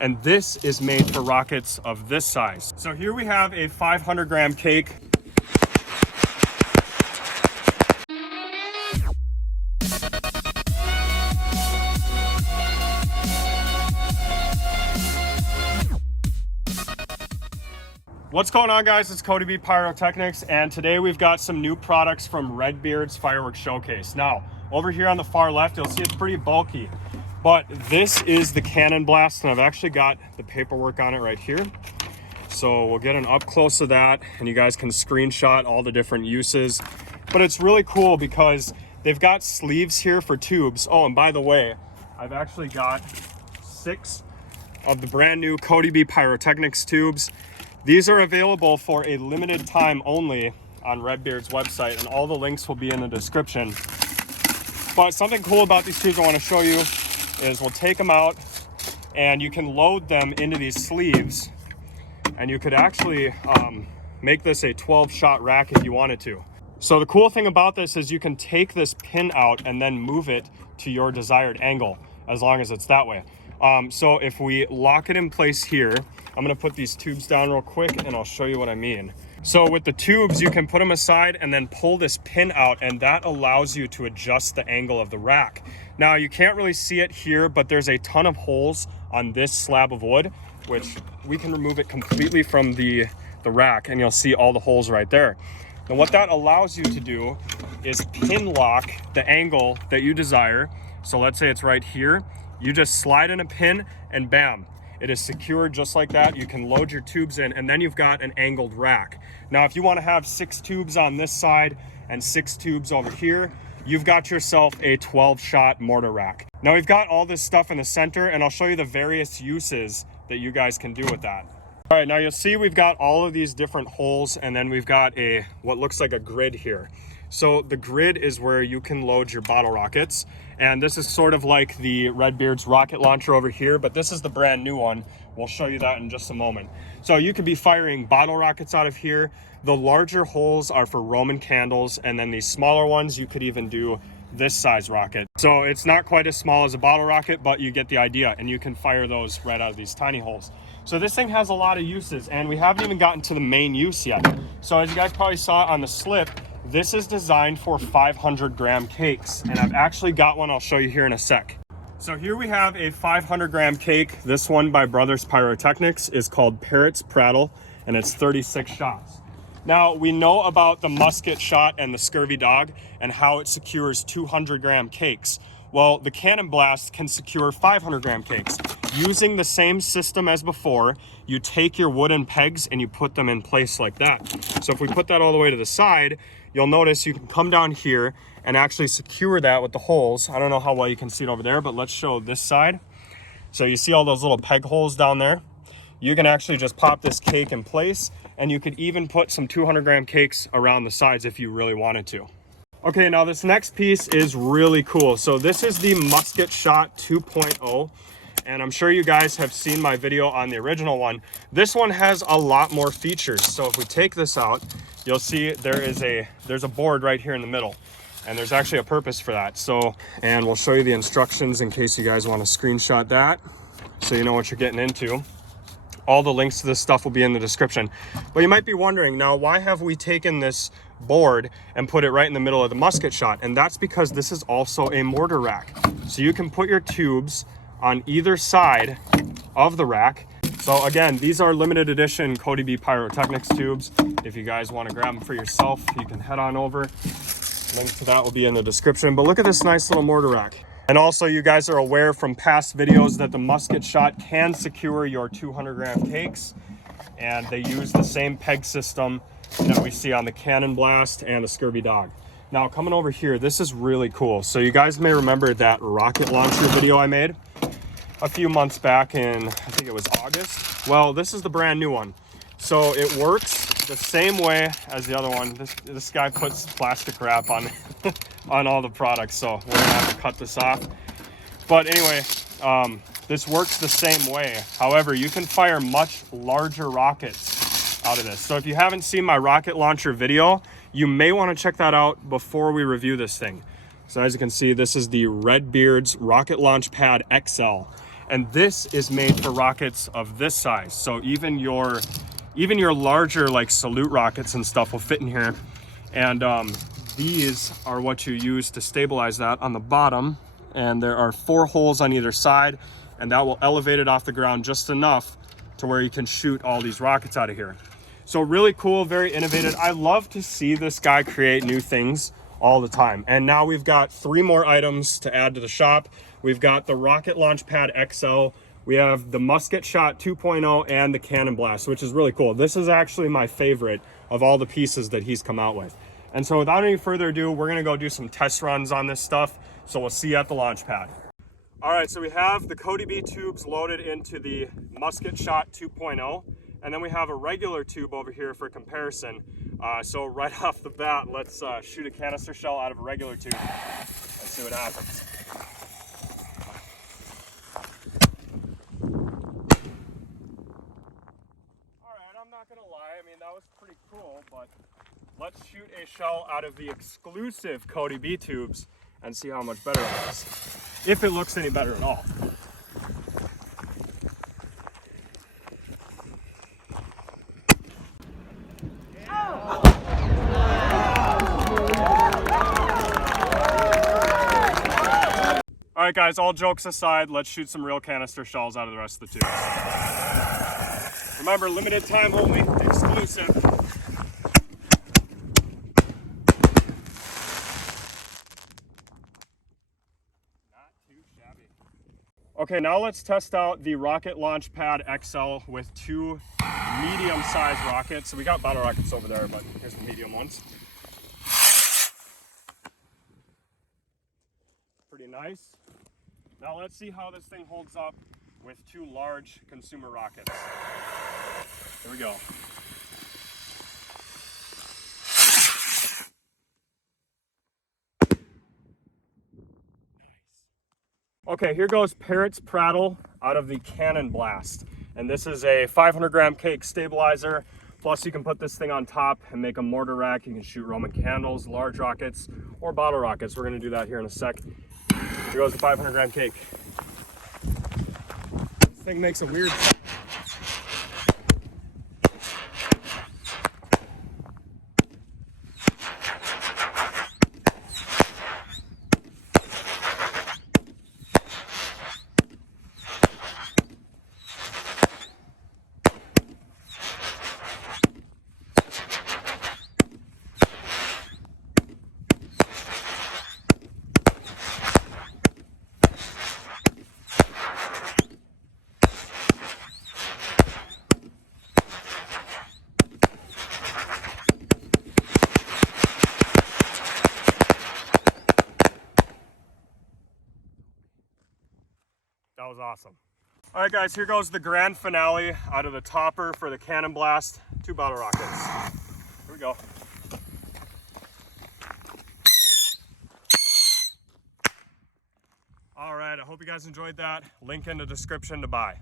And this is made for rockets of this size. So here we have a 500-gram cake. What's going on, guys? It's CodyBPyrotechnics, and today we've got some new products from Redbeard's Fireworks Showcase. Now, over here on the far left, you'll see it's pretty bulky, but this is the Cannon Blast, and I've actually got the paperwork on it right here. So we'll get an up close of that, and you guys can screenshot all the different uses. But it's really cool because they've got sleeves here for tubes. Oh, and by the way, I've actually got 6 of the brand new CodyBPyrotechnics tubes. These are available for a limited time only on Redbeard's website, and all the links will be in the description. But something cool about these tubes I want to show you is we'll take them out and you can load them into these sleeves, and you could actually make this a 12-shot rack if you wanted to. So the cool thing about this is you can take this pin out and then move it to your desired angle, as long as it's that way. So if we lock it in place here, I'm gonna put these tubes down real quick and I'll show you what I mean. So with the tubes, you can put them aside and then pull this pin out, and that allows you to adjust the angle of the rack. Now, you can't really see it here, but there's a ton of holes on this slab of wood, which we can remove it completely from the rack, and you'll see all the holes right there. And what that allows you to do is pin lock the angle that you desire. So let's say it's right here. You just slide in a pin and bam, it is secured just like that. You can load your tubes in, and then you've got an angled rack. Now, if you want to have 6 tubes on this side and 6 tubes over here, you've got yourself a 12-shot mortar rack. Now, we've got all this stuff in the center, and I'll show you the various uses that you guys can do with that. All right, now you'll see we've got all of these different holes, and then we've got what looks like a grid here. So the grid is where you can load your bottle rockets. And this is sort of like the Redbeard's rocket launcher over here, but this is the brand new one. We'll show you that in just a moment. So you could be firing bottle rockets out of here. The larger holes are for Roman candles, and then these smaller ones, you could even do this size rocket. So it's not quite as small as a bottle rocket, but you get the idea, and you can fire those right out of these tiny holes. So this thing has a lot of uses, and we haven't even gotten to the main use yet. So as you guys probably saw on the slip, this is designed for 500-gram cakes, and I've actually got one I'll show you here in a sec. So here we have a 500-gram cake. This one by Brothers Pyrotechnics is called Parrot's Prattle, and it's 36 shots. Now, we know about the musket shot and the scurvy dog and how it secures 200-gram cakes. Well, the Cannon Blast can secure 500-gram cakes. Using the same system as before, you take your wooden pegs and you put them in place like that. So if we put that all the way to the side, you'll notice you can come down here and actually secure that with the holes. I don't know how well you can see it over there, but let's show this side. So you see all those little peg holes down there? You can actually just pop this cake in place, and you could even put some 200-gram cakes around the sides if you really wanted to. Okay, now this next piece is really cool. So this is the Musket Shot 2.0. And I'm sure you guys have seen my video on the original one. This one has a lot more features. So if we take this out, you'll see there's a board right here in the middle, and there's actually a purpose for that. So, and we'll show you the instructions in case you guys want to screenshot that so you know what you're getting into. All the links to this stuff will be in the description. But you might be wondering, now, why have we taken this board and put it right in the middle of the musket shot? And that's because this is also a mortar rack. So you can put your tubes on either side of the rack. So again, these are limited edition CodyBPyrotechnics tubes. If you guys want to grab them for yourself, you can head on over. Link to that will be in the description. But look at this nice little mortar rack. And also, you guys are aware from past videos that the musket shot can secure your 200-gram cakes, and they use the same peg system that we see on the Cannon Blast and the Scurvy Dog. Now, coming over here, this is really cool. So you guys may remember that rocket launcher video I made a few months back in, I think it was August. Well, this is the brand new one. So it works the same way as the other one. This guy puts plastic wrap on on all the products, so we're gonna have to cut this off. But anyway, this works the same way. However, you can fire much larger rockets out of this. So if you haven't seen my rocket launcher video, you may want to check that out before we review this thing. So as you can see, this is the Redbeard's Rocket Launch Pad XL. And this is made for rockets of this size. So even your larger like salute rockets and stuff will fit in here. And these are what you use to stabilize that on the bottom. And there are 4 holes on either side, and that will elevate it off the ground just enough to where you can shoot all these rockets out of here. So really cool, very innovative. I love to see this guy create new things all the time. And now we've got 3 more items to add to the shop. We've got the Rocket Launch Pad XL, we have the Musket Shot 2.0, and the Cannon Blast, which is really cool. This is actually my favorite of all the pieces that he's come out with. And so without any further ado, we're gonna go do some test runs on this stuff. So we'll see you at the launch pad. All right, so we have the CodyB tubes loaded into the Musket Shot 2.0, and then we have a regular tube over here for comparison. So right off the bat, let's shoot a canister shell out of a regular tube and see what happens. All right, I'm not gonna lie, I mean, that was pretty cool, but let's shoot a shell out of the exclusive CodyB tubes and see how much better it is, if it looks any better at all. All right, guys, all jokes aside, let's shoot some real canister shells out of the rest of the tubes. Remember, limited time only, exclusive. Okay, now let's test out the Rocket Launch Pad XL with 2 medium-sized rockets. So we got bottle rockets over there, but here's the medium ones. Pretty nice. Now let's see how this thing holds up with 2 large consumer rockets. Here we go. Okay, here goes Parrot's Prattle out of the Cannon Blast. And this is a 500-gram cake stabilizer. Plus you can put this thing on top and make a mortar rack. You can shoot Roman candles, large rockets, or bottle rockets. We're gonna do that here in a sec. Here goes the 500-gram cake. This thing makes a weird sound. That was awesome. All right, guys, here goes the grand finale out of the topper for the Cannon Blast, 2 bottle rockets. Here we go. All right, I hope you guys enjoyed that. Link in the description to buy.